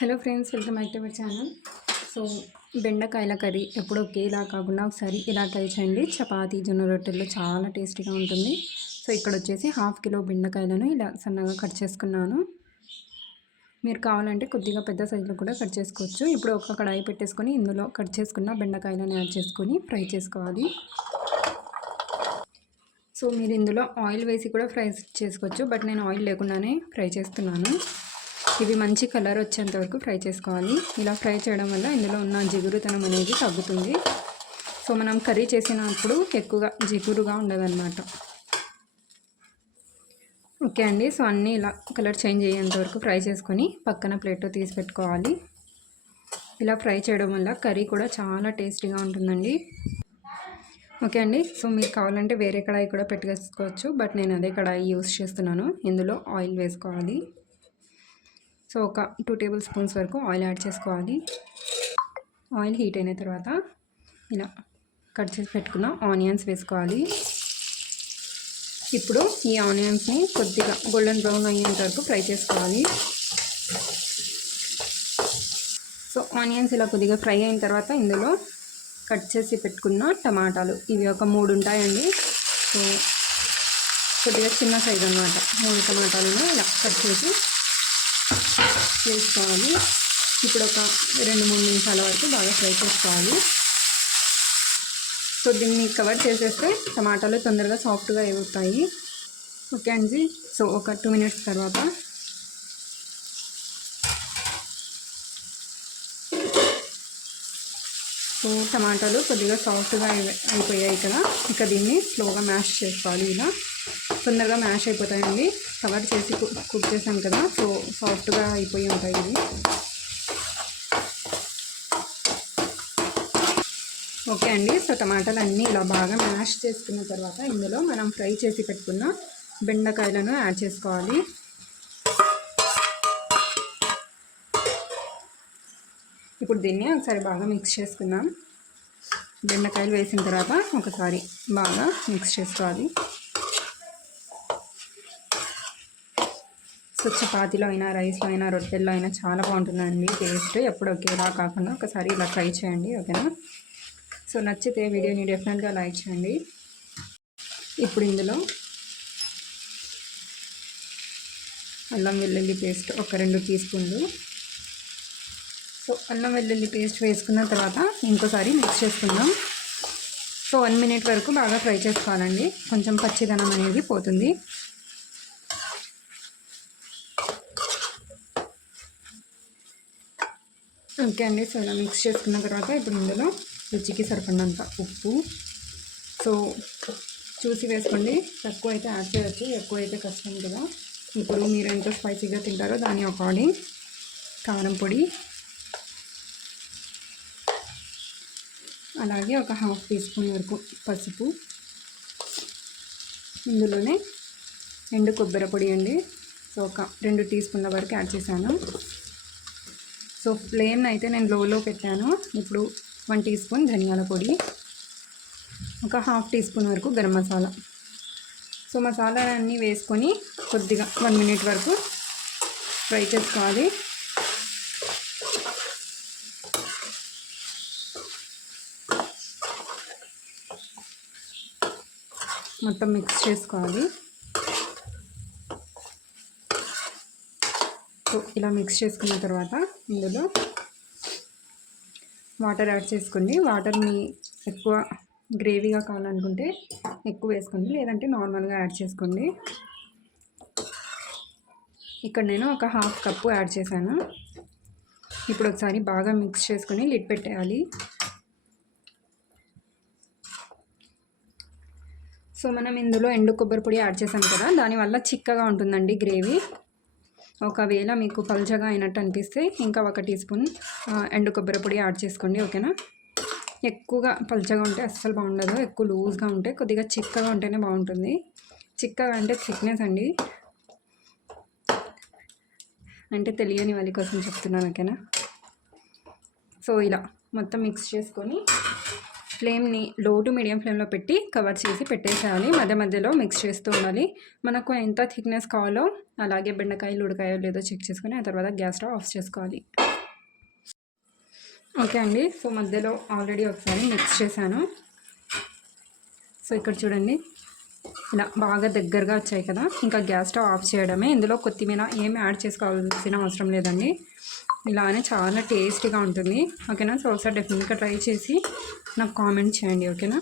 Hello friends welcome back to our channel. So బెండకాయల curry ఎప్పుడు ఒకేలా కాకుండా ఒకసారి ఇలా ట్రై చేయండి. చపాతి జొన్న రొట్టెల్లో చాలా టేస్టీగా ఉంటుంది. సో ఇక్కడ వచ్చేసి హాఫ్ కిలో బెండకాయలను ఇలా సన్నగా కట్ చేసుకున్నాను. మీరు కావాలంటే కొద్దిగా పెద్ద సైజులో కూడా కట్ చేసుకోవచ్చు. ఇప్పుడు ఒక కడాయి పెట్టేసుకొని ఇందులో కట్ చేసుకున్న బెండకాయలను యాడ్ చేసుకొని ఫ్రై చేసుకోవాలి. సో మీరు ఇందులో ఆయిల్ వేసి కూడా ఫ్రై చేసుకోవచ్చు. బట్ నేను ఆయిల్ లేకుండానే ఫ్రై చేస్తున్నాను. ఇవి మంచి కలర్ వచ్చేంత వరకు ఫ్రై చేసుకోవాలి. ఇలా ఫ్రై చేయడం వల్ల ఇందులో ఉన్న జిగురుతనం అనేది తగ్గుతుంది. సో మనం కర్రీ చేసినప్పుడు ఎక్కువగా జిగురుగా ఉండదన్నమాట. ఓకే అండి. సో అన్నీ ఇలా కలర్ చేంజ్ అయ్యేంత వరకు ఫ్రై చేసుకొని పక్కన ప్లేట్లో తీసి పెట్టుకోవాలి. ఇలా ఫ్రై చేయడం వల్ల కర్రీ కూడా చాలా టేస్టీగా ఉంటుందండి. ఓకే అండి. సో మీకు కావాలంటే వేరే కడాయి కూడా పెట్టుకోవచ్చు బట్ నేను అదే కడాయి యూస్ చేస్తున్నాను. ఇందులో ఆయిల్ వేసుకోవాలి. సో ఒక టూ టేబుల్ స్పూన్స్ వరకు ఆయిల్ యాడ్ చేసుకోవాలి. ఆయిల్ హీట్ అయిన తర్వాత ఇలా కట్ చేసి పెట్టుకున్న ఆనియన్స్ వేసుకోవాలి. ఇప్పుడు ఈ ఆనియన్స్ని కొద్దిగా గోల్డెన్ బ్రౌన్ అయ్యేంత వరకు ఫ్రై చేసుకోవాలి. సో ఆనియన్స్ ఇలా కొద్దిగా ఫ్రై అయిన తర్వాత ఇందులో కట్ చేసి పెట్టుకున్న టమాటాలు. ఇవి ఒక మూడు ఉంటాయండి. సో కొద్దిగా చిన్న సైజ్ అనమాట మూడు టమాటాలను ఇలా కట్ చేసి చేసుకోవాలి. ఇప్పుడు ఒక రెండు మూడు నిమిషాల వరకు బాగా ఫ్రై చేసుకోవాలి. సో దీన్ని కవర్ చేసేస్తే టమాటాలు తొందరగా సాఫ్ట్గా అయిపోతాయి ఓకే అండి. సో ఒక టూ మినిట్స్ తర్వాత సో టమాటాలు కొద్దిగా సాఫ్ట్గా అయిపోయాయి కదా. ఇక దీన్ని స్లోగా మ్యాష్ చేసుకోవాలి ఇలా. తొందరగా మ్యాష్ అయిపోతాయండి. కవర్ చేసి కుక్ చేసాం కదా సో సాఫ్ట్గా అయిపోయి ఉంటాయి ఇవి. ఓకే అండి. సో టమాటాలు అన్నీ ఇలా బాగా మ్యాష్ చేసుకున్న తర్వాత ఇందులో మనం ఫ్రై చేసి పెట్టుకున్న బెండకాయలను యాడ్ చేసుకోవాలి. ఇప్పుడు దీన్ని ఒకసారి బాగా మిక్స్ చేసుకుందాం. బెండకాయలు వేసిన తర్వాత ఒకసారి బాగా మిక్స్ చేసుకోవాలి. సో చపాతీలో అయినా రైస్లో అయినా రొట్టెల్లో అయినా చాలా బాగుంటుందండి. టేస్ట్ ఎప్పుడు ఒకేలా కాకుండా ఒకసారి ఇలా ట్రై చేయండి ఓకేనా? సో నచ్చితే వీడియోని డెఫినెట్గా లైక్ చేయండి. ఇప్పుడు ఇందులో అల్లం వెల్లుల్లి పేస్ట్ ఒక రెండు టీ స్పూన్లు సో అల్లం వెల్లుల్లి పేస్ట్ వేసుకున్న తర్వాత ఇంకోసారి మిక్స్ చేసుకుందాం. సో వన్ మినిట్ వరకు బాగా ఫ్రై చేసుకోవాలండి. కొంచెం పచ్చిదనం అనేది పోతుంది. ఓకే అండి. సో ఇలా మిక్స్ చేసుకున్న తర్వాత ఇప్పుడు ఇందులో రుచికి సరిపడినంత ఉప్పు. సో చూసి వేసుకోండి. తక్కువ అయితే యాడ్ చేయొచ్చు ఎక్కువ అయితే కష్టం కదా. ఇప్పుడు మీరు ఎంత స్పైసీగా తింటారో దాని అకార్డింగ్ కారం పొడి. అలాగే ఒక హాఫ్ టీ స్పూన్ వరకు పసుపు. ఇందులోనే ఎండు కొబ్బరి పొడి అండి. సో ఒక రెండు టీ స్పూన్ల వరకు యాడ్ చేశాను. సో ఫ్లేమ్ అయితే నేను లోలో పెట్టాను. ఇప్పుడు వన్ టీ స్పూన్ ధనియాల పొడి ఒక హాఫ్ టీ స్పూన్ వరకు గరం మసాలా. సో మసాలా అన్నీ వేసుకొని కొద్దిగా వన్ మినిట్ వరకు ఫ్రై చేసుకోవాలి. మొత్తం మిక్స్ చేసుకోవాలి. సో ఇలా మిక్స్ చేసుకున్న తర్వాత ఇందులో వాటర్ యాడ్ చేసుకోండి. వాటర్ని ఎక్కువ గ్రేవీగా కావాలనుకుంటే ఎక్కువ వేసుకోండి. లేదంటే నార్మల్గా యాడ్ చేసుకోండి. ఇక్కడ నేను ఒక హాఫ్ కప్పు యాడ్ చేశాను. ఇప్పుడు ఒకసారి బాగా మిక్స్ చేసుకుని లిడ్ పెట్టేయాలి. సో మనం ఇందులో ఎండు కొబ్బరి పొడి యాడ్ చేసాం కదా దానివల్ల చిక్కగా ఉంటుందండి గ్రేవీ ఒకవేళ మీకు పల్చగా అయినట్టు అనిపిస్తే ఇంకా ఒక టీ స్పూన్ ఎండు కొబ్బరి పొడి యాడ్ చేసుకోండి ఓకేనా? ఎక్కువగా పల్చగా ఉంటే అస్సలు బాగుండదు ఎక్కువ లూజ్గా ఉంటే కొద్దిగా చిక్కగా ఉంటేనే బాగుంటుంది. చిక్కగా అంటే థిక్నెస్ అండి. అంటే తెలియని వాళ్ళ కోసం చెప్తున్నాను ఓకేనా? సో ఇలా మొత్తం మిక్స్ చేసుకొని ఫ్లేమ్ని లో టు మీడియం ఫ్లేమ్లో పెట్టి కవర్ చేసి పెట్టేసేయాలి. మధ్య మధ్యలో మిక్స్ చేస్తూ ఉండాలి. మనకు ఎంత థిక్నెస్ కావాలో అలాగే బెండకాయలు ఉడకాయో లేదో చెక్ చేసుకొని ఆ తర్వాత గ్యాస్ స్టవ్ ఆఫ్ చేసుకోవాలి. ఓకే అండి. సో మధ్యలో ఆల్రెడీ ఒకసారి మిక్స్ చేశాను. సో ఇక్కడ చూడండి. ఇలా బాగా దగ్గరగా వచ్చాయి కదా. ఇంకా గ్యాస్ స్టవ్ ఆఫ్ చేయడమే. ఇందులో కొత్తిమీర ఏమి యాడ్ చేసుకోవాల్సిన అవసరం లేదండి. ఇలానే చాలా టేస్టీగా ఉంటుంది. ఓకేనా సో ఒకసారి డెఫినెట్గా ట్రై చేసి నాకు కామెంట్ చేయండి ఓకేనా?